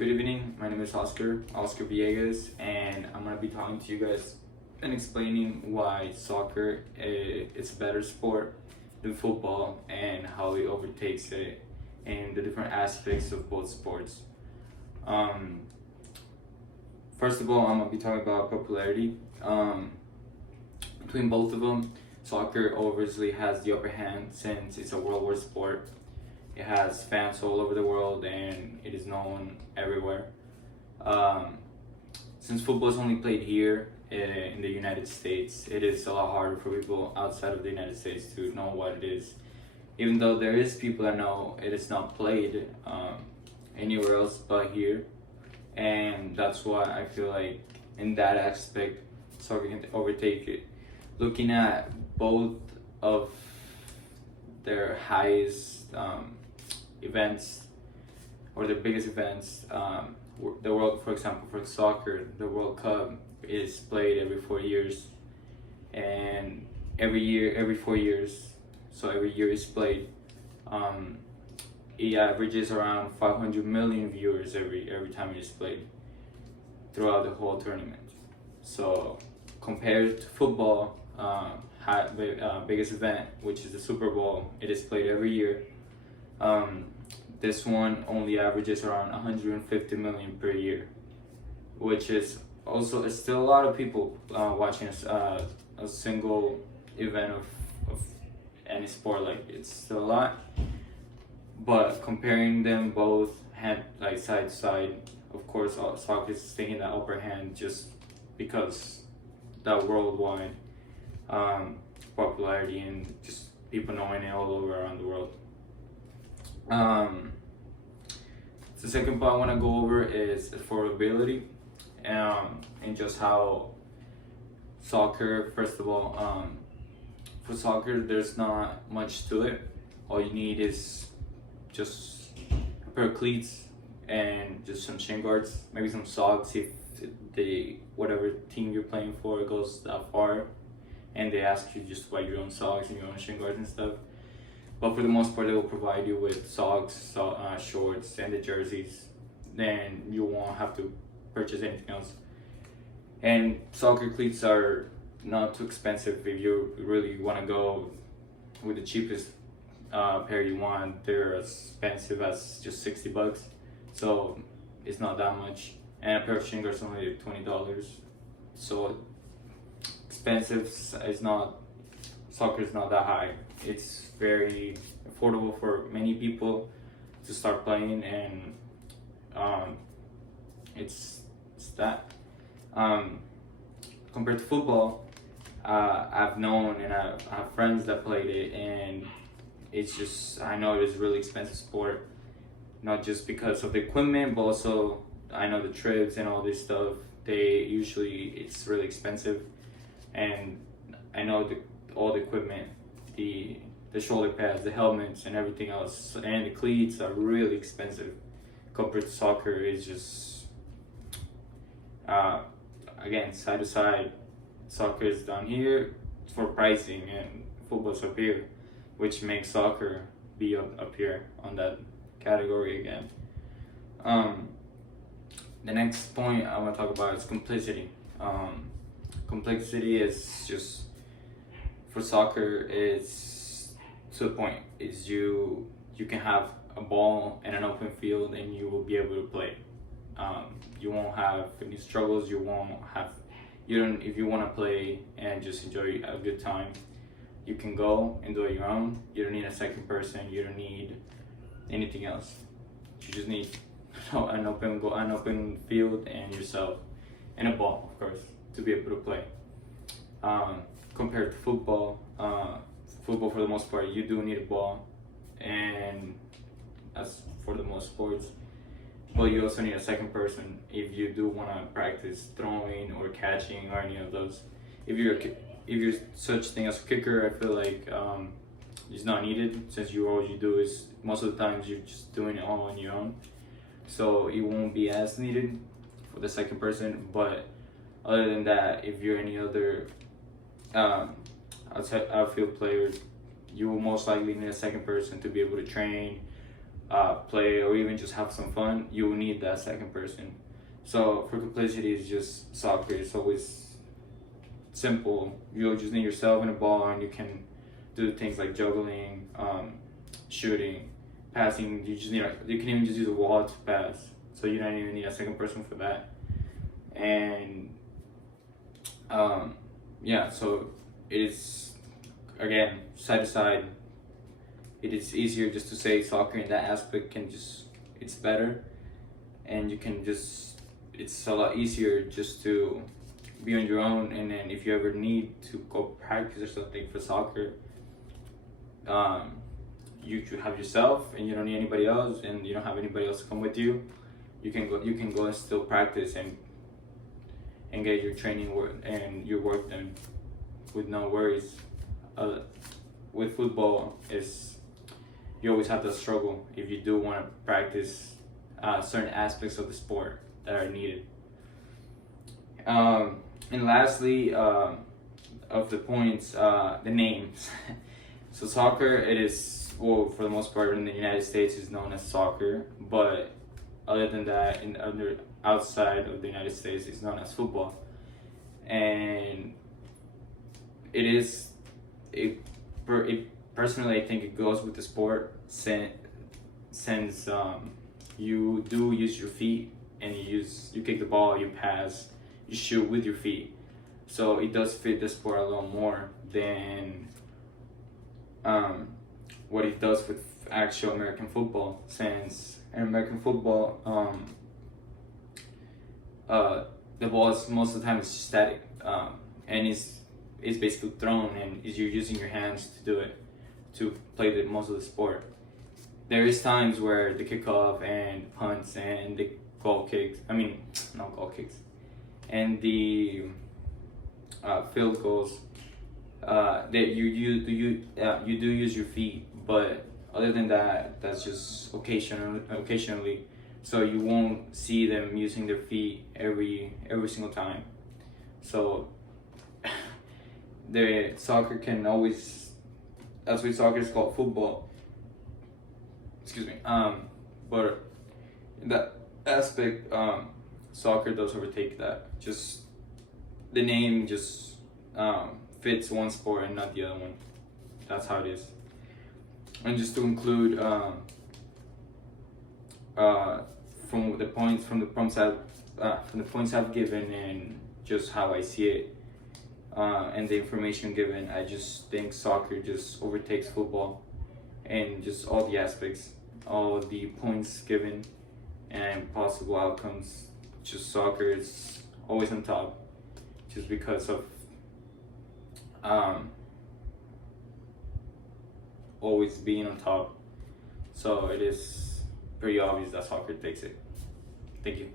Good evening, my name is Oscar Villegas, and I'm going to be talking to you guys and explaining why soccer is a better sport than football and how it overtakes it and the different aspects of both sports. Um, First of all, I'm going to be talking about popularity. Between both of them, soccer obviously has the upper hand since it's a worldwide sport. It has fans all over the world and it is known everywhere. Um, since football is only played here in the United States, it is a lot harder for people outside of the United States to know what it is. Even though there is people that know it is not played anywhere else but here, and that's why I feel like in that aspect, soccer can overtake it. Looking at both of their highest events or the biggest events, the world, for example, for soccer, the World Cup is played every 4 years, and every 4 years, so every year is played. It averages around 500 million viewers every time it is played throughout the whole tournament. So compared to football, biggest event, which is the Super Bowl, it is played every year. This one only averages around 150 million per year, which is also it's still a lot of people watching a single event of any sport. Like, it's still a lot, but comparing them both like side to side, of course soccer is taking the upper hand just because that worldwide popularity and just people knowing it all over around the world. The second part I want to go over is affordability, and just how soccer, first of all, for soccer there's not much to it. All you need is just a pair of cleats and just some shin guards, maybe some socks if whatever team you're playing for goes that far and they ask you just to buy your own socks and your own shin guards and stuff. But for the most part, they will provide you with socks, shorts, and the jerseys. Then you won't have to purchase anything else. And soccer cleats are not too expensive if you really want to go with the cheapest pair you want. They're as expensive as just $60, so it's not that much. And a pair of shin guards is only $20. So expensive is not. Soccer is not that high. It's very affordable for many people to start playing, and it's that. Compared to football, I've known and I have friends that played it, and it's just, I know it is a really expensive sport, not just because of the equipment, but also I know the trips and all this stuff. It's really expensive, and I know all the equipment, the shoulder pads, the helmets, and everything else, and the cleats are really expensive. Compared to soccer, it's just again, side to side. Soccer is down here for pricing, and football's up here, which makes soccer be up here on that category again. The next point I want to talk about is complexity. Complexity is just, for soccer, it's to the point is you can have a ball in an open field and you will be able to play. You won't have any struggles. If you want to play and just enjoy a good time, you can go and do it your own. You don't need a second person. You don't need anything else. You just need an open field and yourself and a ball, of course, to be able to play. Compared to football, football for the most part you do need a ball, and that's for the most sports. But you also need a second person if you do want to practice throwing or catching or any of those. If you're such thing as a kicker, I feel like it's not needed, since all you do is most of the times you're just doing it all on your own. So it won't be as needed for the second person. But other than that, if you're any other outfield player, you will most likely need a second person to be able to train, play or even just have some fun, you will need that second person. So for complexity, it's just soccer. It's always simple. You'll just need yourself and a ball, and you can do things like juggling, shooting, passing. You can even just use a wall to pass. So you don't even need a second person for that. And yeah, so it is, again, side to side. It is easier just to say soccer in that aspect it's better, and you can just, it's a lot easier just to be on your own. And then if you ever need to go practice or something for soccer, you have yourself, and you don't need anybody else, and you don't have anybody else to come with you. You can go and still practice and get your training work and your work done with no worries. With football, you always have to struggle if you do want to practice certain aspects of the sport that are needed. And lastly, of the points, the names. So soccer, it is, well, for the most part in the United States, is known as soccer, but other than that, outside of the United States, it's known as football. And personally, I think it goes with the sport, since you do use your feet, and you kick the ball, you pass, you shoot with your feet. So it does fit the sport a little more than what it does with actual American football. Since in American football, the ball is most of the time it's static, and it's basically thrown, and you're using your hands to do it, to play most of the sport. There is times where the kickoff and punts and the not goal kicks, and the field goals, that you do use your feet, but other than that, that's just occasionally. So you won't see them using their feet every single time. So the soccer can always, that's why soccer is called football. Excuse me. But in that aspect, soccer does overtake that. Just the name just fits one sport and not the other one. That's how it is. And just to include, from the points I've given, and just how I see it, and the information given, I just think soccer just overtakes football, and just all the aspects, all the points given, and possible outcomes. Just soccer is always on top, just because of always being on top. So it is pretty obvious that soccer takes it. Thank you.